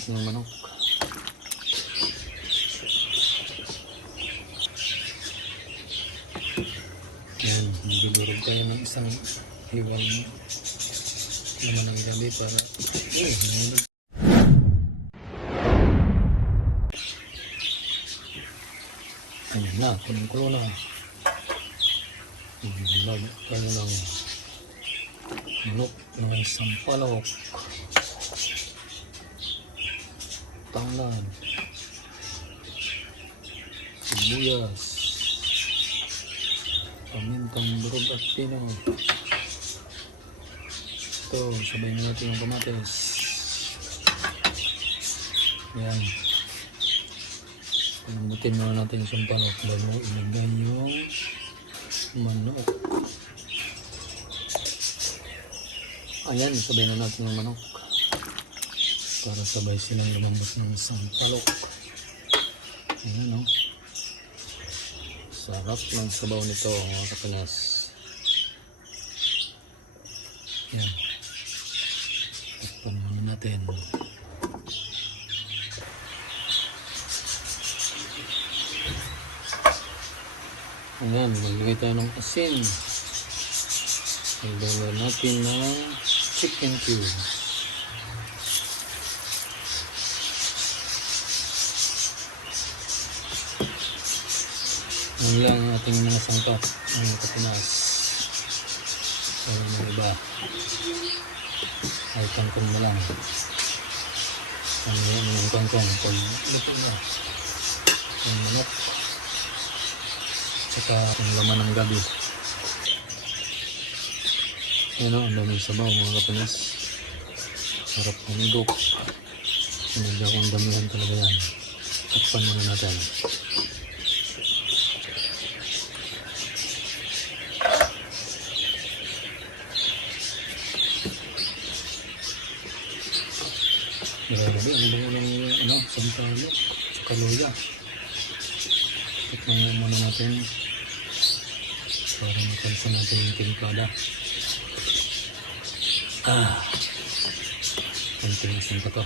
natin yung manok. Yan, bibigurog tayo ng isang hiwal mo. Naman ang gabi para... Eh, nahulog. Ayan na, kulong-kulo na. Lalo tayo ng manok ng isang palok. Tanglad. Sibuyas. Pamintang durog at pino. Ito, sabayin na natin yung kamatis. Yan. Palambutin muna natin yung sampalok bago ilagay yung manok. Ayan, sabay na natin yung manok. Para sabay silang lumambot ng sampalok. Ayan o. Sarap ng sabaw nito mga kapinas. Yan. Takpan muna natin. Ayan, maglagay tayo ng asin. Maglagay natin ng chicken cubes. Lang ang ating mga sangkap ng kapinas. Kaya ng iba. Ay kangkong na lang. Ang yan yung kangkong. Pag luto na. Ang manok. Tsaka ang laman ng gabi. Yan o, ang daming sabaw mga kapinas. Sarap ng igok. Sinadya kong damihan talaga yan. Takpan muna natin. Grabe, ang bango ng ano, sampalo, tsaka luya. Tikman muna natin para makalsa natin yung timplada. Ah, ang tinisin pa to.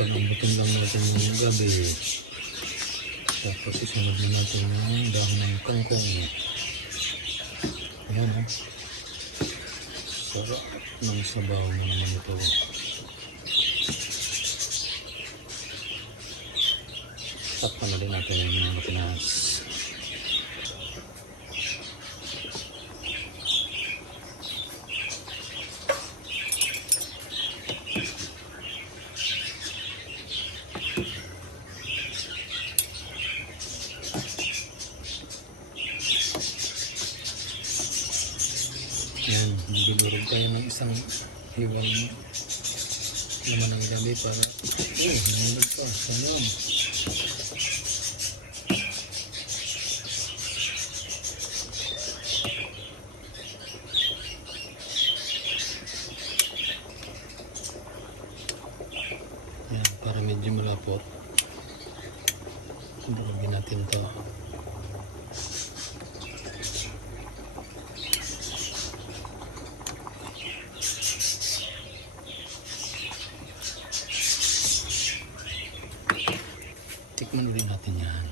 Palambutin lang natin yung gabi. Tapos isunod na natin yung dahon ng kangkong. Ayan o. Sarap ng sabaw mo naman ito. Takpan na din natin yung mga pinas. Yan, bibigurog tayo ng isang hiwal mo. Naman ang gabi para... Eh, nahulog pa. Sana yun. Yan, para medyo malapot. Durugin natin to. Tikman ulit natin yan.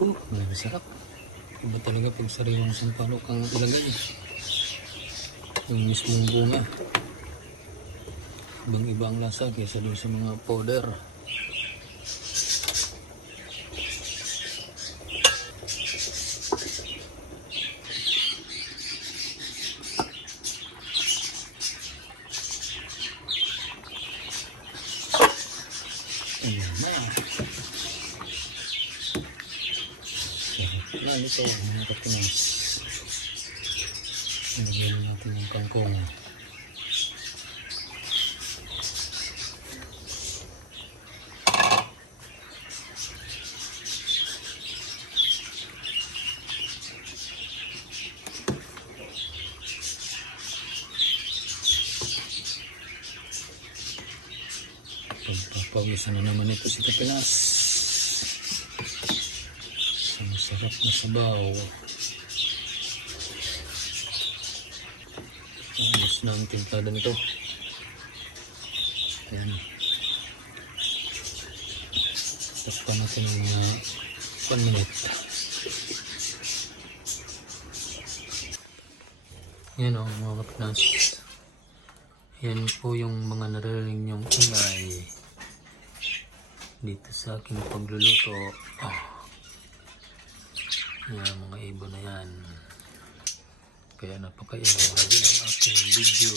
Uh, may sarap. Iba talaga pag sariwang sampalok ang ilagay. Yung mismong bunga. Ibang iba ang lasa kaysa doon sa mga powder. Na ito, mga kapinas. Lagyan natin yung kangkong. Pagpapawisan na naman ito si Kapinas. Sarap na sabaw. Ayos na ang timplada nito. Ayan. Takpan natin ng mga 1 minute. Yan o mga kapinas. Yan po yung mga naririnig niyong ingay dito sa aking pagluluto. Ah. Yan mga ibon na yan. Kaya napakaingay na din ang aking video.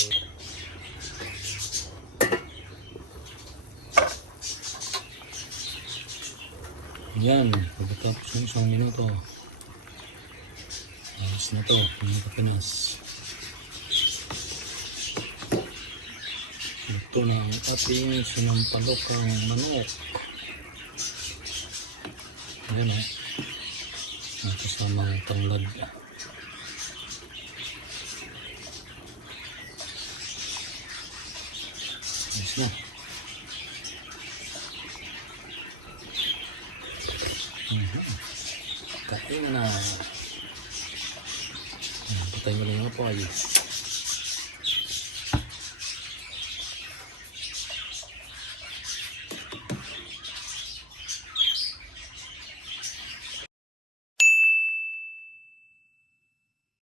Eh, Yan, pagkatapos ng isang minuto. Ayos na to, mga kapinas. Ito na ang ating sinampalokang manok. Ayan o. Ang kasamang tanglad. Ayos na. Mhm. Kain na. Patay mo na yung apoy.